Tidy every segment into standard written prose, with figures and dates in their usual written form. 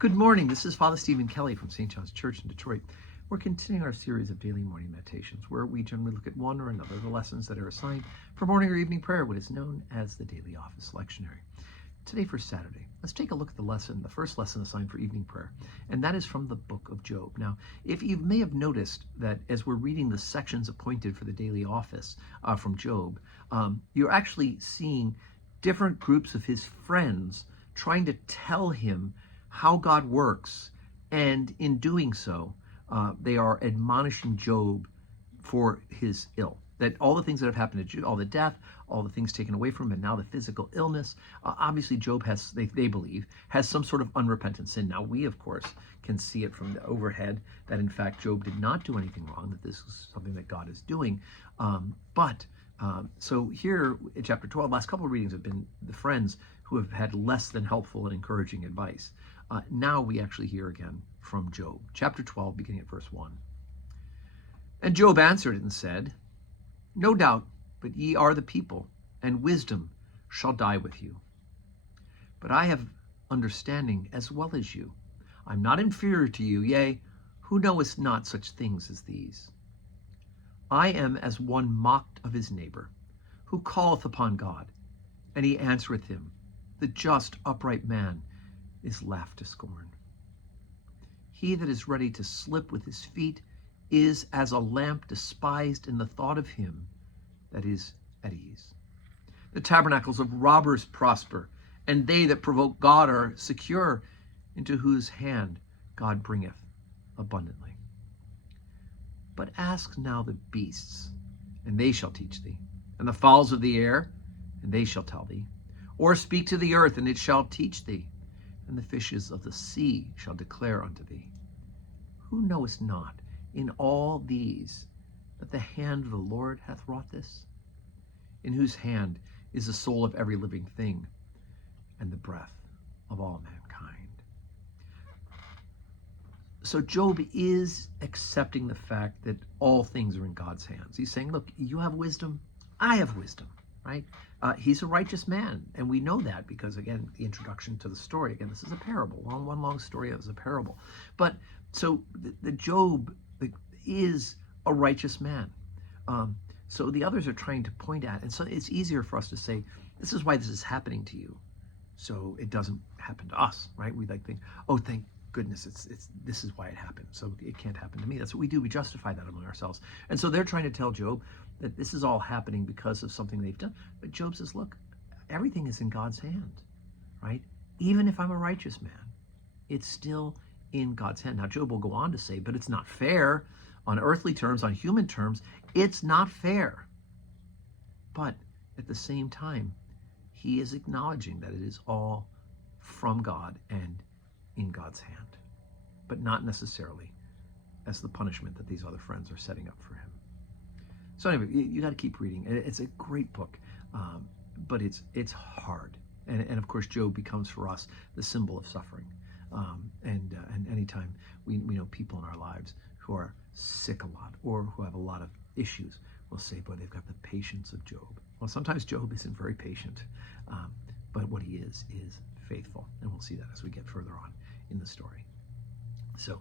Good morning. This is Father Stephen Kelly from St. John's Church in Detroit. We're continuing our series of daily morning meditations where we generally look at one or another of the lessons that are assigned for morning or evening prayer, what is known as the Daily Office Lectionary. Today for Saturday, let's take a look at the first lesson assigned for evening prayer, and that is from the book of Job. Now, if you may have noticed that as we're reading the sections appointed for the daily office from Job, you're actually seeing different groups of his friends trying to tell him how God works, and in doing so, they are admonishing Job for his ill. That all the things that have happened to Job, all the death, all the things taken away from him, and now the physical illness, obviously Job has, they believe, has some sort of unrepentant sin. Now we, of course, can see it from the overhead that in fact Job did not do anything wrong, that this is something that God is doing. So here in chapter 12, last couple of readings have been the friends who have had less than helpful and encouraging advice. Now we actually hear again from Job. Chapter 12, beginning at verse 1. And Job answered and said, No doubt, but ye are the people, and wisdom shall die with you. But I have understanding as well as you. I'm not inferior to you, yea, who knoweth not such things as these? I am as one mocked of his neighbor, who calleth upon God, and he answereth him. The just, upright man is laughed to scorn. He that is ready to slip with his feet is as a lamp despised in the thought of him that is at ease. The tabernacles of robbers prosper, and they that provoke God are secure, into whose hand God bringeth abundantly. But ask now the beasts, and they shall teach thee, and the fowls of the air, and they shall tell thee. Or speak to the earth, and it shall teach thee, and the fishes of the sea shall declare unto thee. Who knowest not in all these that the hand of the Lord hath wrought this? In whose hand is the soul of every living thing, and the breath of all mankind. So Job is accepting the fact that all things are in God's hands. He's saying, look, you have wisdom, I have wisdom, right? He's a righteous man, and we know that because, again, the introduction to the story, again, this is a parable, one long story is a parable. But so the Job is a righteous man. So the others are trying to point at, and so it's easier for us to say, this is why this is happening to you, so it doesn't happen to us, right? We think, oh, thank goodness, this is why it happened, so it can't happen to me. That's what we do. We justify that among ourselves. And so they're trying to tell Job that this is all happening because of something they've done. But Job says, look, everything is in God's hand, right? Even if I'm a righteous man, it's still in God's hand. Now, Job will go on to say, but it's not fair on earthly terms, on human terms, it's not fair. But at the same time, he is acknowledging that it is all from God and in God's hand, but not necessarily as the punishment that these other friends are setting up for him. So anyway, you got to keep reading. It's a great book, but it's hard. And of course, Job becomes for us the symbol of suffering. And anytime we know people in our lives who are sick a lot or who have a lot of issues, we'll say, boy, they've got the patience of Job. Well, sometimes Job isn't very patient, but what he is faithful. And we'll see that as we get further on in the story. So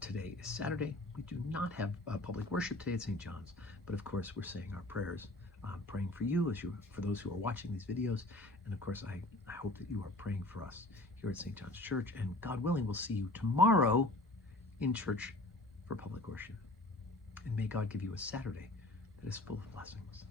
today is Saturday. We do not have public worship today at St. John's, but of course we're saying our prayers, praying for you, for those who are watching these videos, and of course I hope that you are praying for us here at St. John's Church, and God willing, we'll see you tomorrow in church for public worship. And may God give you a Saturday that is full of blessings.